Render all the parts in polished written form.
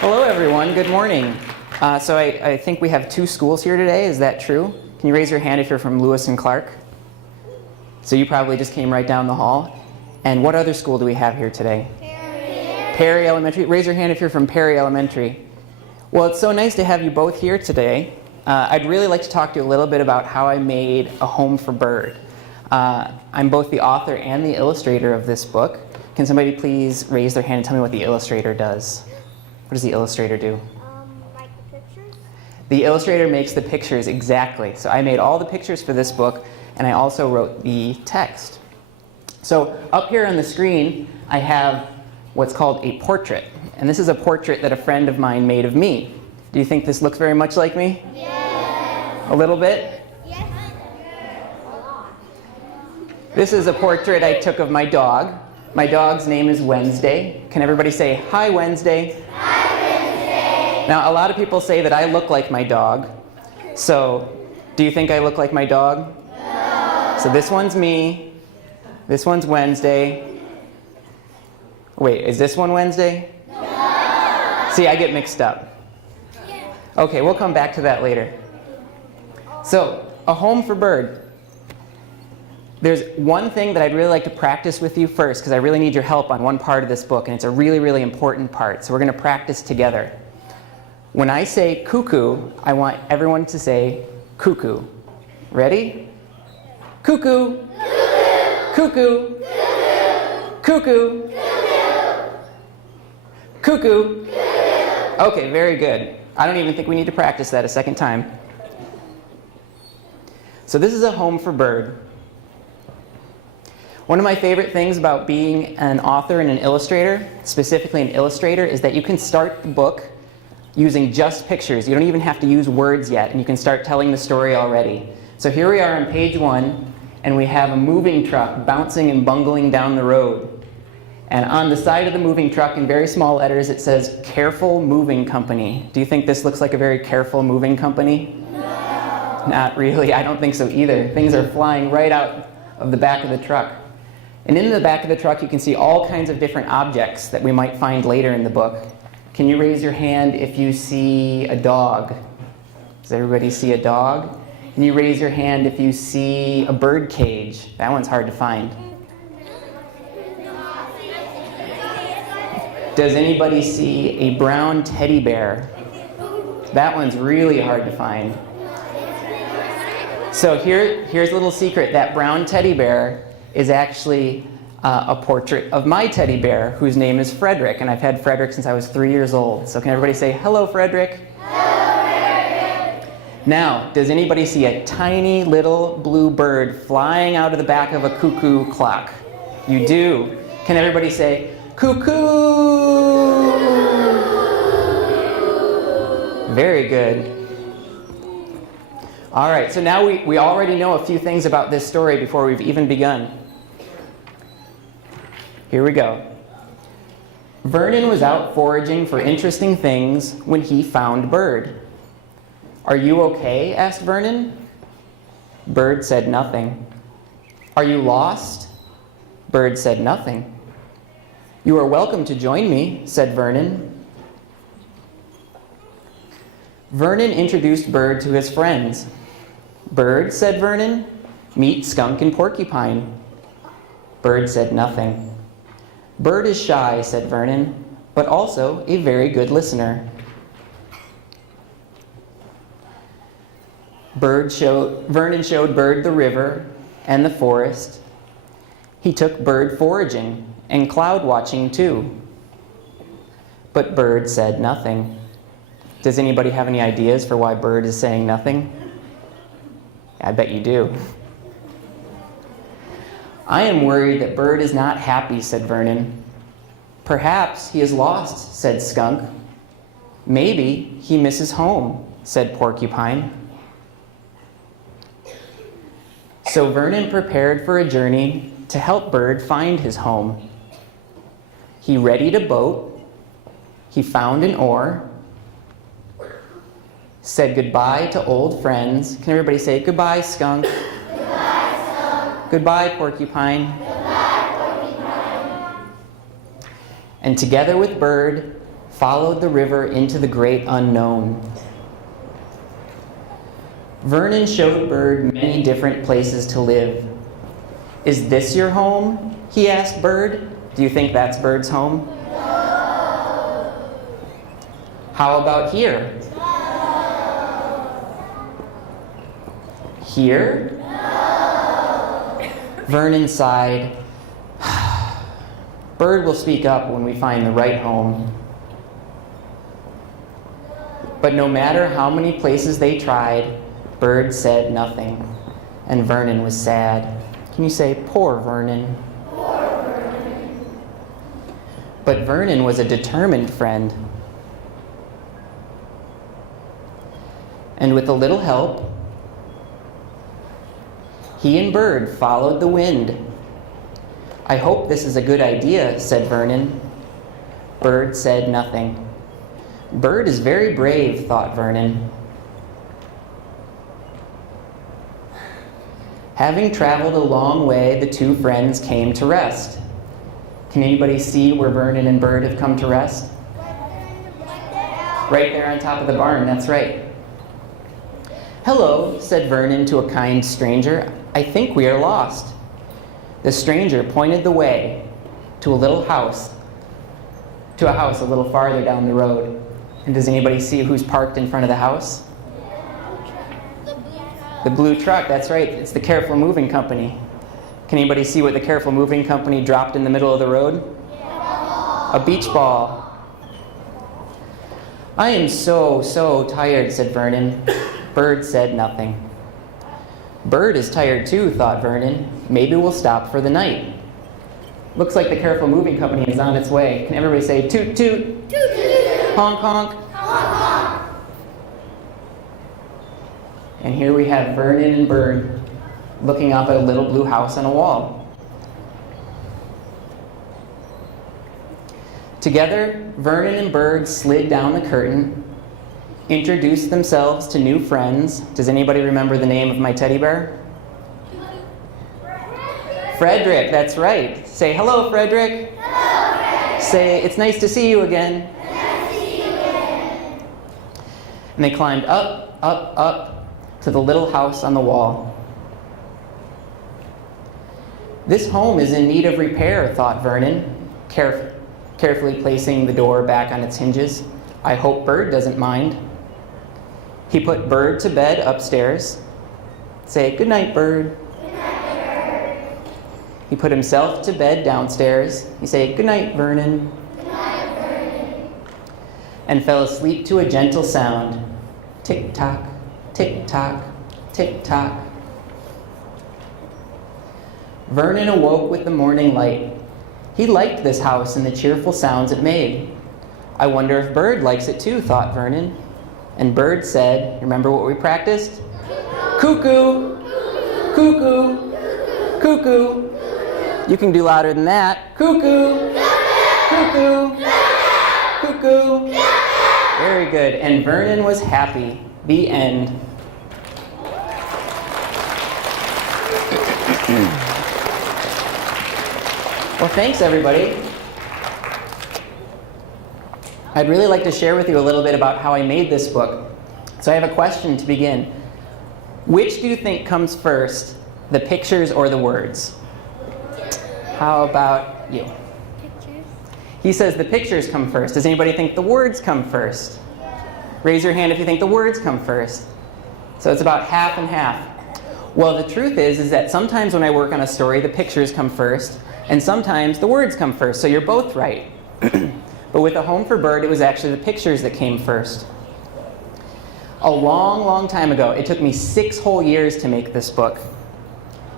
Hello, everyone. Good morning. So I think we have two schools here today. Is that true? Can you raise your hand if you're from Lewis and Clark? So you probably just came right down the hall. And what other school do we have here today? Perry Elementary. Raise your hand if you're from Perry Elementary. Well, it's so nice to have you both here today. I'd really like to talk to you a little bit about how I made A Home for Bird. I'm both the author and the illustrator of this book. Can somebody please raise their hand and tell me what the illustrator does? What does the illustrator do? Like the pictures? The illustrator makes the pictures, exactly. So I made all the pictures for this book, and I also wrote the text. So up here on the screen, I have what's called a portrait. And this is a portrait that a friend of mine made of me. Do you think this looks very much like me? Yes. A little bit? Yes. A lot. This is a portrait I took of my dog. My dog's name is Wednesday. Can everybody say, "Hi, Wednesday"? Hi, Wednesday. Now, a lot of people say that I look like my dog. So, do you think I look like my dog? No. So this one's me. This one's Wednesday. Wait, is this one Wednesday? No. See, I get mixed up. Okay, we'll come back to that later. So, A Home for Bird. There's one thing that I'd really like to practice with you first, because I really need your help on one part of this book, and it's a really, really important part. So we're going to practice together. When I say cuckoo, I want everyone to say cuckoo. Ready? Cuckoo. Cuckoo. Cuckoo. Cuckoo. Okay, very good. I don't even think we need to practice that a second time. So this is A Home for Bird. One of my favorite things about being an author and an illustrator, specifically an illustrator, is that you can start the book using just pictures. You don't even have to use words yet, and you can start telling the story already. So here we are on page 1, and we have a moving truck bouncing and bungling down the road. And on the side of the moving truck, in very small letters, it says, "Careful Moving Company." Do you think this looks like a very careful moving company? No. Not really. I don't think so either. Things are flying right out of the back of the truck. And in the back of the truck, you can see all kinds of different objects that we might find later in the book. Can you raise your hand if you see a dog? Does everybody see a dog? Can you raise your hand if you see a bird cage? That one's hard to find. Does anybody see a brown teddy bear? That one's really hard to find. So here's a little secret. That brown teddy bear is actually a portrait of my teddy bear, whose name is Frederick, and I've had Frederick since I was 3 years old. So can everybody say, "Hello, Frederick"? Hello, Frederick. Now, does anybody see a tiny little blue bird flying out of the back of a cuckoo clock? You do. Can everybody say, "Cuckoo"? Very good. All right, so now we already know a few things about this story before we've even begun. Here we go. Vernon was out foraging for interesting things when he found Bird. "Are you okay?" asked Vernon. Bird said nothing. "Are you lost?" Bird said nothing. "You are welcome to join me," said Vernon. Vernon introduced Bird to his friends. "Bird," said Vernon, "meet Skunk and Porcupine." Bird said nothing. "Bird is shy," said Vernon, "but also a very good listener." Vernon showed Bird the river and the forest. He took Bird foraging and cloud watching too. But Bird said nothing. Does anybody have any ideas for why Bird is saying nothing? I bet you do. "I am worried that Bird is not happy," said Vernon. "Perhaps he is lost," said Skunk. "Maybe he misses home," said Porcupine. So Vernon prepared for a journey to help Bird find his home. He readied a boat. He found an oar. Said goodbye to old friends. Can everybody say goodbye, Skunk? Goodbye, Skunk. Goodbye, Porcupine. Goodbye, Porcupine. And together with Bird, followed the river into the great unknown. Vernon showed Bird many different places to live. Is this your home? He asked Bird. Do you think that's Bird's home? No. How about here? No. Here? No. Vernon sighed. Bird will speak up when we find the right home. But no matter how many places they tried, Bird said nothing, and Vernon was sad. Can you say, poor Vernon? Poor Vernon. But Vernon was a determined friend. And with a little help, he and Bird followed the wind. I hope this is a good idea, said Vernon. Bird said nothing. Bird is very brave, thought Vernon. Having traveled a long way, the two friends came to rest. Can anybody see where Vernon and Bird have come to rest? Right there on top of the barn, that's right. Hello, said Vernon to a kind stranger. I think we are lost. The stranger pointed the way to a house a little farther down the road. And does anybody see who's parked in front of the house? The blue truck, that's right. It's the Careful Moving Company. Can anybody see what the Careful Moving Company dropped in the middle of the road? A beach ball. I am so tired, said Vernon. Bird said nothing. Bird is tired too, thought Vernon. Maybe we'll stop for the night. Looks like the Careful Moving Company is on its way. Can everybody say toot toot? Toot toot. Honk honk. Honk honk. And here we have Vernon and Bird looking up at a little blue house on a wall. Together, Vernon and Bird slid down the curtain, introduced themselves to new friends. Does anybody remember the name of my teddy bear? Frederick, that's right. Say, hello, Frederick. Hello, Frederick. Say, it's nice to see you again. Nice to see you again. And they climbed up to the little house on the wall. This home is in need of repair, thought Vernon, carefully placing the door back on its hinges. I hope Bird doesn't mind. He put Bird to bed upstairs. Say, good night, Bird. Good night, Bird. He put himself to bed downstairs. He said, good night, Vernon. Good night, Vernon. And fell asleep to a gentle sound. Tick-tock, tick-tock, tick-tock. Vernon awoke with the morning light. He liked this house and the cheerful sounds it made. I wonder if Bird likes it too, thought Vernon. And Bird said, remember what we practiced? Cuckoo, cuckoo, cuckoo. You can do louder than that. Cuckoo, cuckoo, cuckoo. Very good. And Vernon was happy. The end. Well, thanks, everybody. I'd really like to share with you a little bit about how I made this book. So I have a question to begin. Which do you think comes first, the pictures or the words? How about you? Pictures. He says the pictures come first. Does anybody think the words come first? Raise your hand if you think the words come first. So it's about half and half. Well, the truth is that sometimes when I work on a story, the pictures come first, and sometimes the words come first. So you're both right. But with A Home for Bird, it was actually the pictures that came first. A long time ago, it took me 6 whole years to make this book.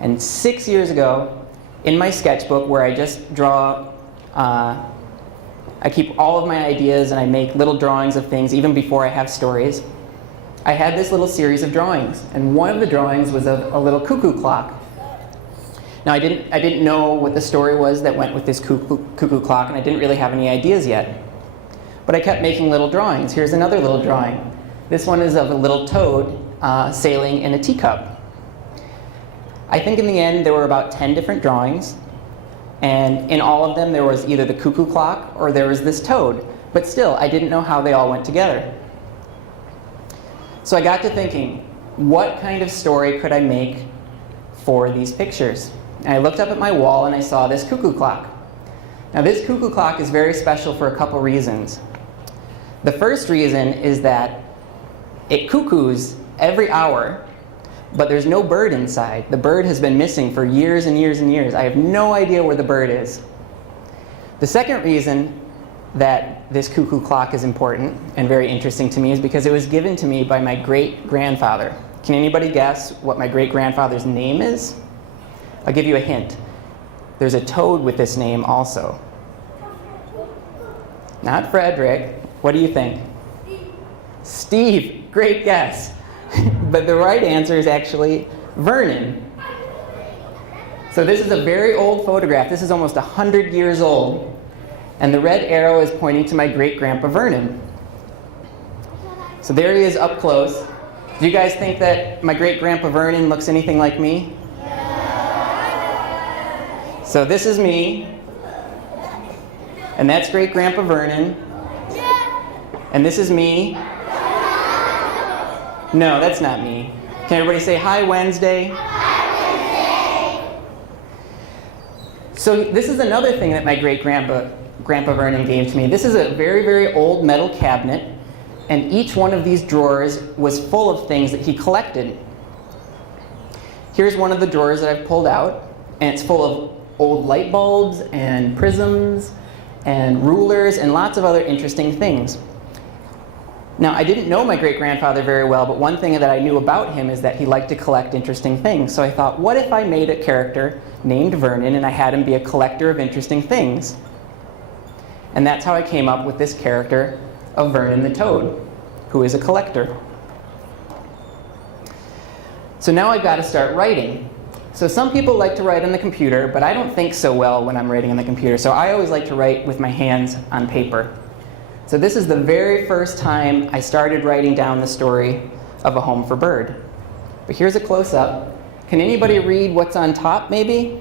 And 6 years ago, in my sketchbook where I just draw, I keep all of my ideas and I make little drawings of things even before I have stories. I had this little series of drawings, and one of the drawings was of a little cuckoo clock. Now I didn't know what the story was that went with this cuckoo clock, and I didn't really have any ideas yet. But I kept making little drawings. Here's another little drawing. This one is of a little toad sailing in a teacup. I think in the end there were about 10 different drawings, and in all of them there was either the cuckoo clock or there was this toad. but still, I didn't know how they all went together. So I got to thinking, what kind of story could I make for these pictures? And I looked up at my wall and I saw this cuckoo clock. Now this cuckoo clock is very special for a couple reasons. The first reason is that it cuckoos every hour, but there's no bird inside. The bird has been missing for years and years and years. I have no idea where the bird is. The second reason that this cuckoo clock is important and very interesting to me is because it was given to me by my great-grandfather. Can anybody guess what my great-grandfather's name is? I'll give you a hint. There's a toad with this name also. Not Frederick. What do you think? Steve. Great guess. But the right answer is actually Vernon. So this is a very old photograph. This is almost 100 years old. And the red arrow is pointing to my great-grandpa Vernon. So there he is up close. Do you guys think that my great-grandpa Vernon looks anything like me? So this is me. And that's great-grandpa Vernon. And this is me. No, that's not me. Can everybody say, "Hi, Wednesday"? Hi, Wednesday. So this is another thing that my great-grandpa Vernon gave to me. This is a very, very old metal cabinet, and each one of these drawers was full of things that he collected. Here's one of the drawers that I've pulled out, and it's full of old light bulbs and prisms and rulers and lots of other interesting things. Now, I didn't know my great-grandfather very well, but one thing that I knew about him is that he liked to collect interesting things. So I thought, what if I made a character named Vernon and I had him be a collector of interesting things? And that's how I came up with this character of Vernon the Toad, who is a collector. So now I've got to start writing. So some people like to write on the computer, but I don't think so well when I'm writing on the computer. So I always like to write with my hands on paper. So this is the very first time I started writing down the story of A Home for Bird. But here's a close-up. Can anybody read what's on top, maybe?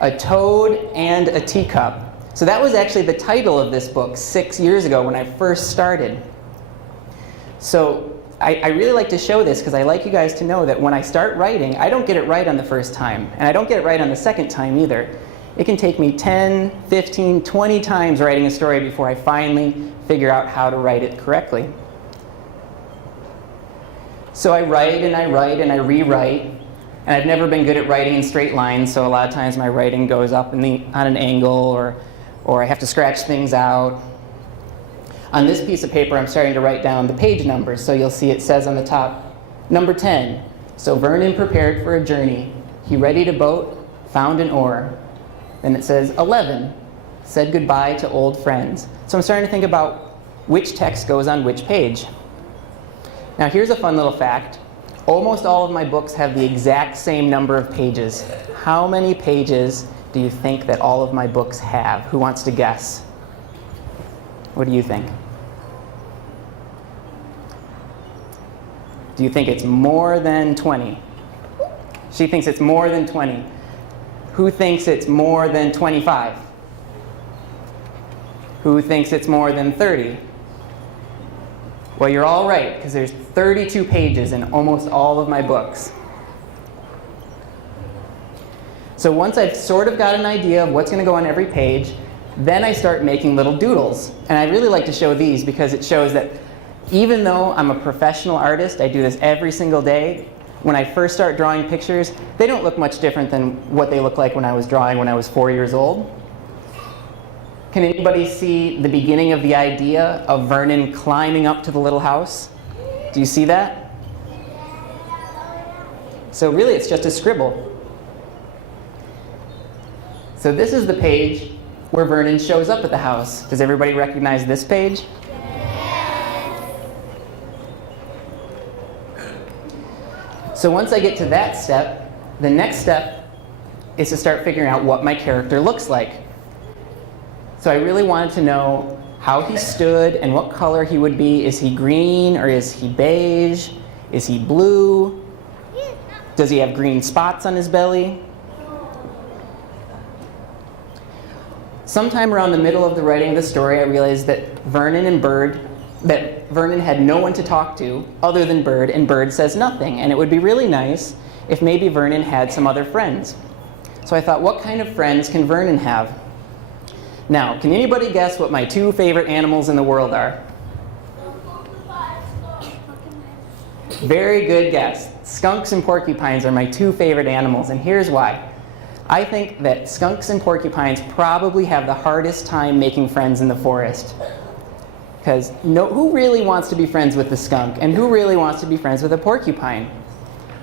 A toad and a teacup. So that was actually the title of this book 6 years ago when I first started. So I really like to show this because I like you guys to know that when I start writing, I don't get it right on the first time. And I don't get it right on the second time either. It can take me 10, 15, 20 times writing a story before I finally figure out how to write it correctly. So I write and I write and I rewrite. And I've never been good at writing in straight lines, so a lot of times my writing goes up on an angle, or I have to scratch things out. On this piece of paper, I'm starting to write down the page numbers. So you'll see it says on the top, number 10. So Vernon prepared for a journey. He readied a boat, found an oar. Then it says 11, said goodbye to old friends. So I'm starting to think about which text goes on which page. Now here's a fun little fact. Almost all of my books have the exact same number of pages. How many pages do you think that all of my books have? Who wants to guess? What do you think? Do you think it's more than 20? She thinks it's more than 20. Who thinks it's more than 25? Who thinks it's more than 30? Well, you're all right, because there's 32 pages in almost all of my books. So once I've sort of got an idea of what's going to go on every page, then I start making little doodles. And I really like to show these because it shows that even though I'm a professional artist, I do this every single day, when I first start drawing pictures, they don't look much different than what they look like when I was drawing when I was 4 years old. Can anybody see the beginning of the idea of Vernon climbing up to the little house? Do you see that? So really it's just a scribble. So this is the page where Vernon shows up at the house. Does everybody recognize this page? So once I get to that step, the next step is to start figuring out what my character looks like. So I really wanted to know how he stood and what color he would be. Is he green or is he beige? Is he blue? Does he have green spots on his belly? sometime around the middle of the writing of the story, I realized that Vernon had no one to talk to other than Bird, and Bird says nothing. And it would be really nice if maybe Vernon had some other friends. So I thought, what kind of friends can Vernon have? Now, can anybody guess what my two favorite animals in the world are? Very good guess. Skunks and porcupines are my two favorite animals, and here's why. I think that skunks and porcupines probably have the hardest time making friends in the forest. Because who really wants to be friends with the skunk, and who really wants to be friends with a porcupine?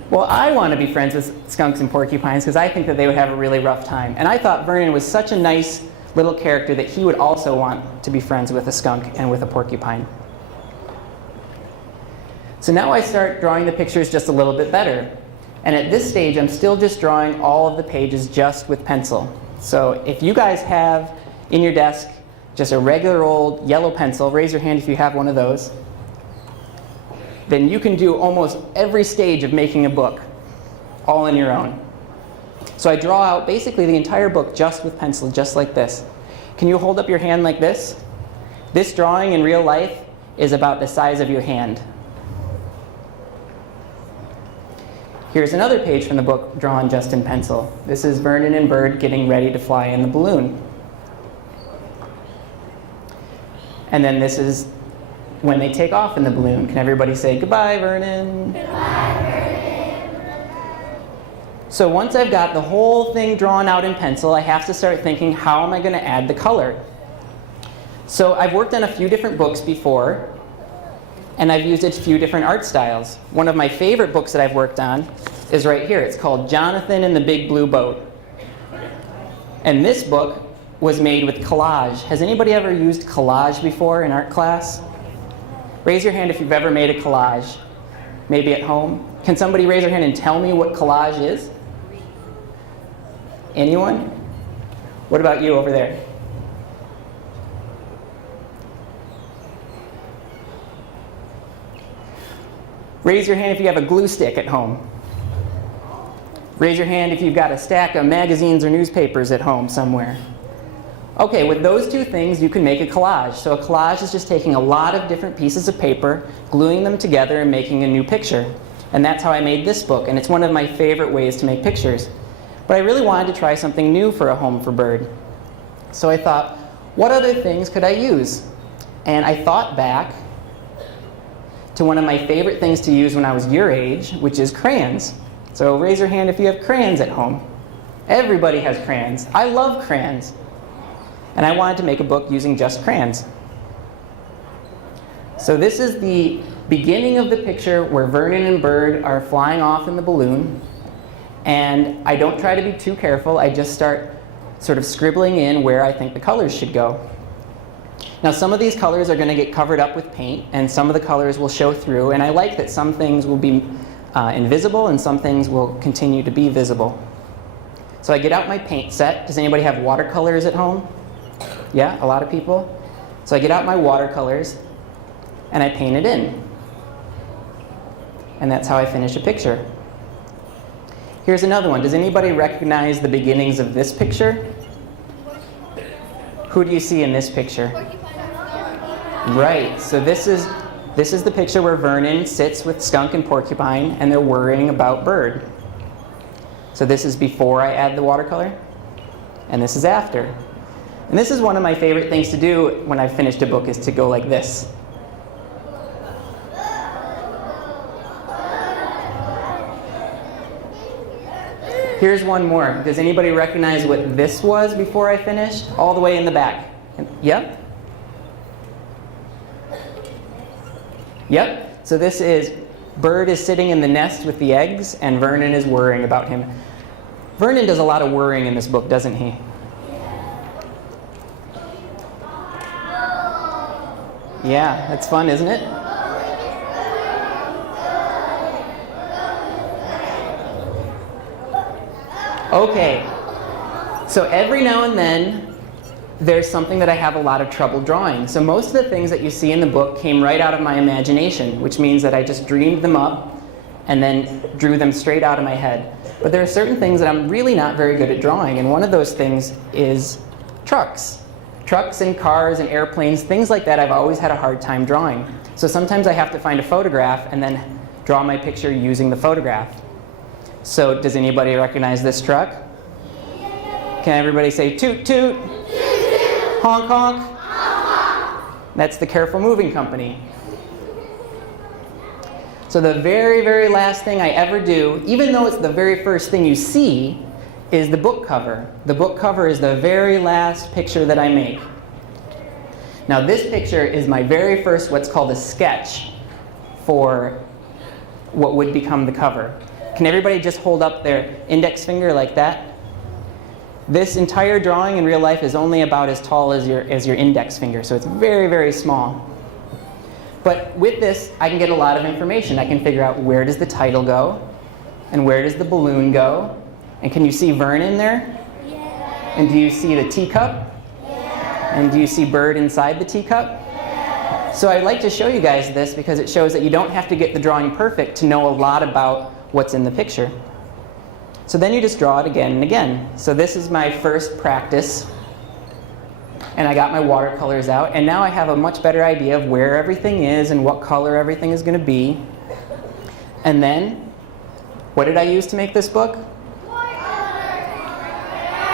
Well, I want to be friends with skunks and porcupines because I think that they would have a really rough time. And I thought Vernon was such a nice little character that he would also want to be friends with a skunk and with a porcupine. So now I start drawing the pictures just a little bit better. And at this stage, I'm still just drawing all of the pages just with pencil. So if you guys have in your desk just a regular old yellow pencil, raise your hand if you have one of those, then you can do almost every stage of making a book all on your own. So I draw out basically the entire book just with pencil, just like this. Can you hold up your hand like this? This drawing in real life is about the size of your hand. Here's another page from the book drawn just in pencil. This is Vernon and Bird getting ready to fly in the balloon. And then this is when they take off in the balloon. Can everybody say, "Goodbye, Vernon"? Goodbye, Vernon. So once I've got the whole thing drawn out in pencil, I have to start thinking, how am I going to add the color? So I've worked on a few different books before, and I've used a few different art styles. One of my favorite books that I've worked on is right here. It's called Jonathan and the Big Blue Boat. And this book was made with collage. Has anybody ever used collage before in art class? Raise your hand if you've ever made a collage, maybe at home. Can somebody raise their hand and tell me what collage is? Anyone? What about you over there? Raise your hand if you have a glue stick at home. Raise your hand if you've got a stack of magazines or newspapers at home somewhere. Okay, with those two things, you can make a collage. So a collage is just taking a lot of different pieces of paper, gluing them together, and making a new picture. And that's how I made this book, and it's one of my favorite ways to make pictures. But I really wanted to try something new for a home for Bird. So I thought, what other things could I use? And I thought back to one of my favorite things to use when I was your age, which is crayons. So raise your hand if you have crayons at home. Everybody has crayons. I love crayons. And I wanted to make a book using just crayons. So this is the beginning of the picture where Vernon and Bird are flying off in the balloon. And I don't try to be too careful. I just start sort of scribbling in where I think the colors should go. Now some of these colors are going to get covered up with paint, and some of the colors will show through. And I like that some things will be invisible and some things will continue to be visible. So I get out my paint set. Does anybody have watercolors at home? Yeah, a lot of people. So I get out my watercolors and I paint it in. And that's how I finish a picture. Here's another one. Does anybody recognize the beginnings of this picture? Who do you see in this picture? Right, so this is the picture where Vernon sits with Skunk and Porcupine and they're worrying about Bird. So this is before I add the watercolor, and this is after. And this is one of my favorite things to do when I've finished a book, is to go like this. Here's one more. Does anybody recognize what this was before I finished? All the way in the back. Yep. Yep. So this is Bird is sitting in the nest with the eggs, and Vernon is worrying about him. Vernon does a lot of worrying in this book, doesn't he? Yeah, that's fun, isn't it? Okay, so every now and then there's something that I have a lot of trouble drawing. So most of the things that you see in the book came right out of my imagination, which means that I just dreamed them up and then drew them straight out of my head. But there are certain things that I'm really not very good at drawing, and one of those things is trucks. Trucks and cars and airplanes, things like that I've always had a hard time drawing. So sometimes I have to find a photograph and then draw my picture using the photograph. So does anybody recognize this truck? Can everybody say toot toot? Toot toot. Honk honk? Honk honk. That's the Careful Moving Company. So the very, very last thing I ever do, even though it's the very first thing you see, is the book cover. The book cover is the very last picture that I make. Now this picture is my very first what's called a sketch for what would become the cover. Can everybody just hold up their index finger like that? This entire drawing in real life is only about as tall as your index finger, so it's very, very small. But with this, I can get a lot of information. I can figure out where does the title go, and where does the balloon go, and can you see Vernon there? Yeah. And do you see the teacup? Yeah. And do you see Bird inside the teacup? Yeah. So I'd like to show you guys this because it shows that you don't have to get the drawing perfect to know a lot about what's in the picture. So then you just draw it again and again. So this is my first practice. And I got my watercolors out, and now I have a much better idea of where everything is and what color everything is going to be. And then, what did I use to make this book?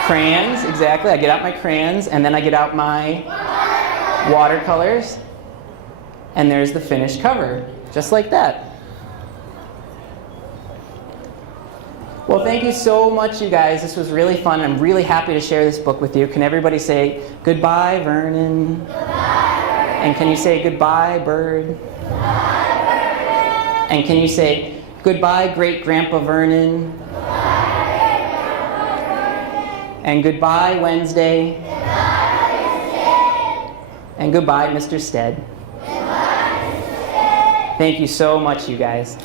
Crayons, exactly. I get out my crayons, and then I get out my watercolors. And there's the finished cover, just like that. Well, thank you so much, you guys. This was really fun. I'm really happy to share this book with you. Can everybody say goodbye, Vernon? Goodbye, Vernon. And can you say goodbye, Bird? Goodbye, Vernon. And can you say goodbye, Great-Grandpa Vernon? Goodbye, Great-Grandpa Vernon. And goodbye, Wednesday. Goodbye, Wednesday. And goodbye, Mr. Stead. Goodbye, Mr. Stead. Thank you so much, you guys.